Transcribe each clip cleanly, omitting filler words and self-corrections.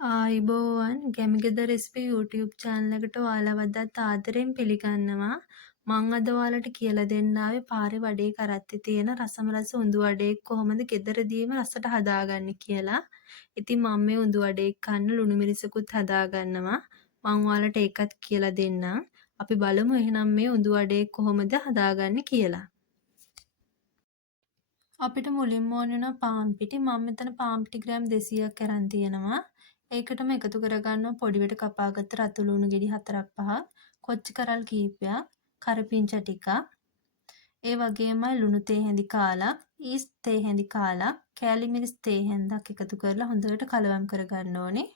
ආයිබෝවන් ගැමිගෙද recipe YouTube channel එකට ඔයාලවදත් ආදරෙන් පිළිගන්නවා. මං අද ඔයාලට කියලා දෙන්න ආවේ පාරේ වඩේ කරත්තේ තියෙන රසම රස උඳු වඩේක් කොහොමද ගෙදරදීම රසට හදාගන්නේ කියලා. ඉතින් මම මේ උඳු වඩේක් කන්න ලුණු මිරිසකුත් හදාගන්නවා. මං ඔයාලට ඒකත් කියලා දෙන්නම්. අපි බලමු එහෙනම් මේ උඳු වඩේක් කොහොමද හදාගන්නේ කියලා. අපිට මුලින්ම ඕන වෙනවා පාන් පිටි. මම මෙතන පාන් පිටි ග්‍රෑම් 200ක් අරන් තියෙනවා. ඒකටම එකතු කරගන්නවා පොඩිවට කපාගත්ත රතු ලුණු ගෙඩි 4-5ක්, කොච්චි කරල් කීපයක්, කරපිංචා ටිකක්, ඒ වගේමයි ලුණු තේ හැඳි කාලක්, ඊස් තේ හැඳි කාලක්, කෑලි මිරිස් තේ හැන්දක් එකතු කරලා හොඳට කලවම් කරගන්න ඕනේ.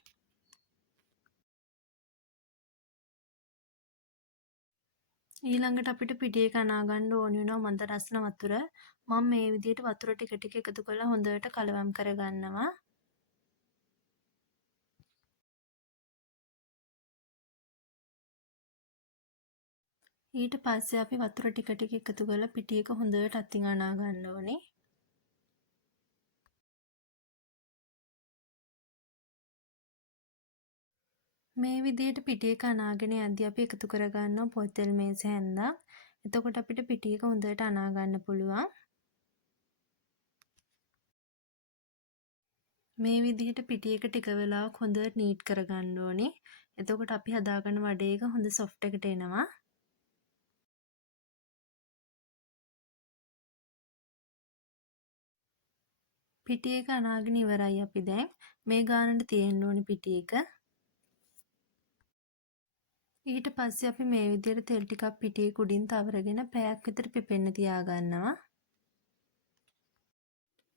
ඊළඟට අපිට පිටියේ කනා ගන්න ඕන වෙනවා මන්ද රස්න වතුර. මම මේ විදිහට වතුර ටික ටික එකතු කරලා හොඳට කලවම් කරගන්නවා. ඊට පස්සේ අපි වතුර ටික ටික එකතු කරලා පිටියක හොඳට අතින් අනා ගන්න ඕනේ. මේ විදිහට පිටියක අනාගෙන යද්දී අපි එකතු කරගන්නවා පොතෙල් මේස හැන්දක්. එතකොට අපිට පිටියක හොඳට අනා ගන්න පුළුවන්. මේ විදිහට පිටියක ටික වෙලාවක් හොඳට නීට් කරගන්න ඕනේ. එතකොට අපි හදාගන්න වඩේක හොඳ සොෆ්ට් එකට එනවා. පිටියක අනාගෙන ඉවරයි අපි දැන්. මේ ගානට තියෙන්න ඕනේ පිටියක. ඊට පස්සේ අපි මේ විදිහට තෙල් ටිකක් පිටියේ කුඩින් තවරගෙන පැයක් විතර පිපෙන්න තියාගන්නවා.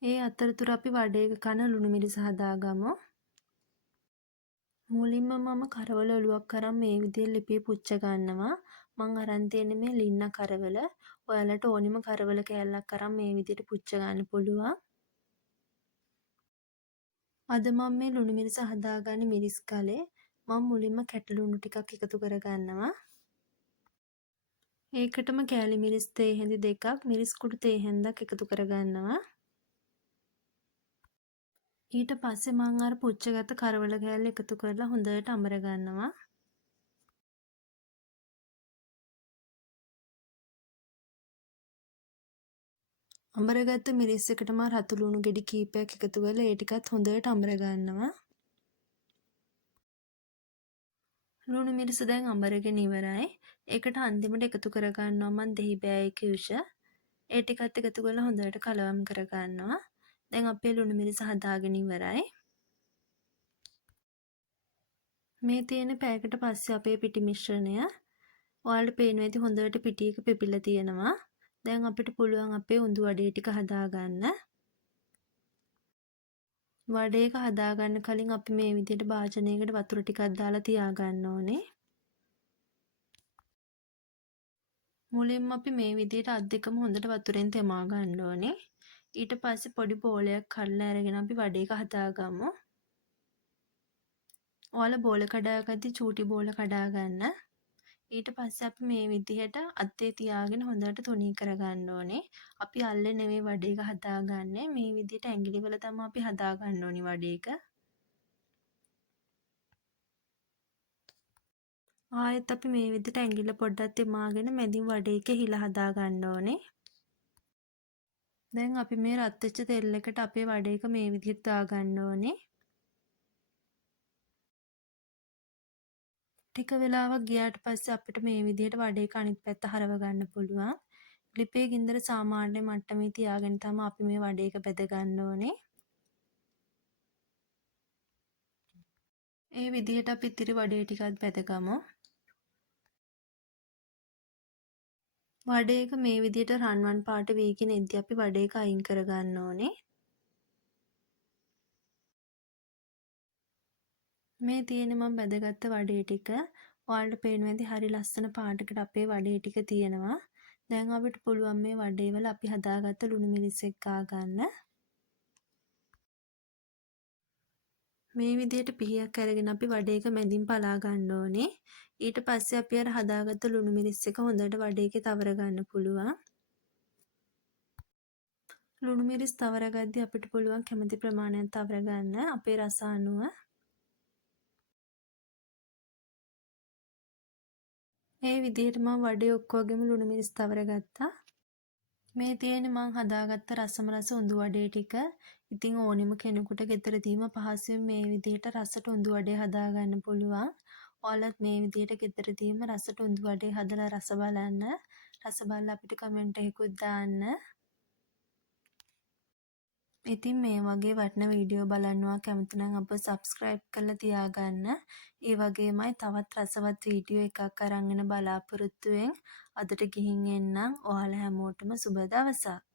ඒ අතරතුර අපි වඩේක කන ලුණු මිරිස හදාගමු. මුලින්ම මම කරවල ඔලුවක් අරන් මේ විදිහට ලිපිය පුච්ච ගන්නවා. මං අරන් තියෙන්නේ මේ ලින්න කරවල. ඔයාලට ඕනිම කරවල කෑල්ලක් අරන් මේ විදිහට පුච්ච ගන්න පුළුවන්. අද මම මේ ලුණු මිරිස හදාගන්නේ මිරිස් කලේ. මම මුලින්ම කැටලුණු ටිකක් එකතු කරගන්නවා. ඒකටම කෑලි මිරිස් තේ හැඳි 2ක්, මිරිස් කුඩු තේ හැන්දක් එකතු කරගන්නවා. ඊට පස්සේ මං අර පුච්චගත්ත කරවල කෑල්ල එකතු කරලා හොඳට අමර ගන්නවා. අඹරගත්ත මිරිස් එකටම රතු ලුණු ගෙඩි කීපයක් එකතු කරලා ඒ ටිකත් හොඳට අඹර ගන්නවා. ලුණු මිරිස දැන් අඹරගෙන ඉවරයි. ඒකට අන්තිමට එකතු කරගන්නවා මම දෙහි බෑයි කියුෂ. ඒ ටිකත් එකතු කරලා හොඳට කලවම් කරගන්නවා. දැන් අපේ ලුණු මිරිස හදාගෙන ඉවරයි. මේ තියෙන පැයකට පස්සේ අපේ පිටි මිශ්‍රණය ඔයාලට පේනවා ඇති හොඳට පිටියක පිපිලා තියෙනවා. දැන් අපිට පුළුවන් අපේ උඳු වඩේ ටික හදාගන්න. වඩේක හදාගන්න කලින් අපි මේ විදිහට භාජනයකට වතුර ටිකක් දාලා තියාගන්න ඕනේ. මුලින්ම අපි මේ විදිහට අත් දෙකම හොඳට වතුරෙන් තෙමා ගන්න ඕනේ. ඊට පස්සේ පොඩි බෝලයක් කඩලා අරගෙන අපි වඩේක හදාගමු. ඔයාලා බෝල කඩාගද්දි චූටි බෝල කඩා ගන්න. ඊට පස්සේ අපි මේ විදිහට අතේ තියාගෙන හොඳට තුනී කරගන්න ඕනේ. අපි අල්ලේ නෙවෙයි වඩේක හදාගන්නේ. මේ විදිහට ඇඟිලි වල තමයි අපි හදාගන්න ඕනි වඩේක. ආයෙත් අපි මේ විදිහට ඇඟිල්ල පොඩ්ඩක් තෙමාගෙන මැදින් වඩේක හිල හදාගන්න ඕනේ. දැන් අපි මේ රත් වෙච්ච තෙල් එකට අපේ වඩේක මේ විදිහට දාගන්න ඕනේ. ටික වෙලාවක් ගියාට පස්සේ අපිට මේ විදිහට වඩේක අනිත් පැත්ත හරව ගන්න පුළුවන්. ලිපේ ගින්දර සාමාන්‍ය මට්ටමේ තියාගෙන තමයි අපි මේ වඩේක බෙද ගන්න ඕනේ. ඒ විදිහට අපි ඉතිරි වඩේ ටිකත් බෙදගමු. වඩේක මේ විදිහට රන්වන් පාට වීගෙන එද්දි අපි වඩේක අයින් කරගන්න ඕනේ. මේ තියෙන්නේ මම බෙදගත්ත වඩේ ටික. ඔයාලට පේනවා ඇති හරි ලස්සන පාටකට අපේ වඩේ ටික තියෙනවා. දැන් අපිට පුළුවන් මේ වඩේ වල අපි හදාගත්ත ලුණු මිරිස් එක්ක ගන්න. මේ විදිහට පිහියක් අරගෙන අපි වඩේක මැදින් පලා ගන්න ඕනේ. ඊට පස්සේ අපි අර හදාගත්ත ලුණු මිරිස් එක හොඳට වඩේකේ තවර ගන්න පුළුවන්. ලුණු මිරිස් තවරගද්දී අපිට පුළුවන් කැමති ප්‍රමාණයක් තවර ගන්න අපේ රස අනුව. ඒ විදිහට මම වඩේ ඔක්කොගෙම ලුණු මිරිස් තවර ගත්තා. මේ තියෙන්නේ මං හදාගත්ත රසම රස උඳු වඩේ ටික. ඉතින් ඕනෙම කෙනෙකුට ගෙදරදීම පහසුවෙන් මේ විදිහට රසට උඳු වඩේ හදාගන්න පුළුවන්. ඔයාලත් මේ විදිහට ගෙදරදීම රසට උඳු වඩේ හදලා රස බලන්න. රස බලලා අපිට කමෙන්ට් එකකුත් දාන්න. ඉතින් මේ වගේ වටින වීඩියෝ බලනවා කැමති නම් අපව සබ්ස්ක්‍රයිබ් කරලා තියාගන්න. ඒ වගේමයි තවත් රසවත් වීඩියෝ එකක් අරන් එන බලාපොරොත්තුවෙන් අදට ගිහින් එන්නම්. ඔයාලා හැමෝටම සුබ දවසක්.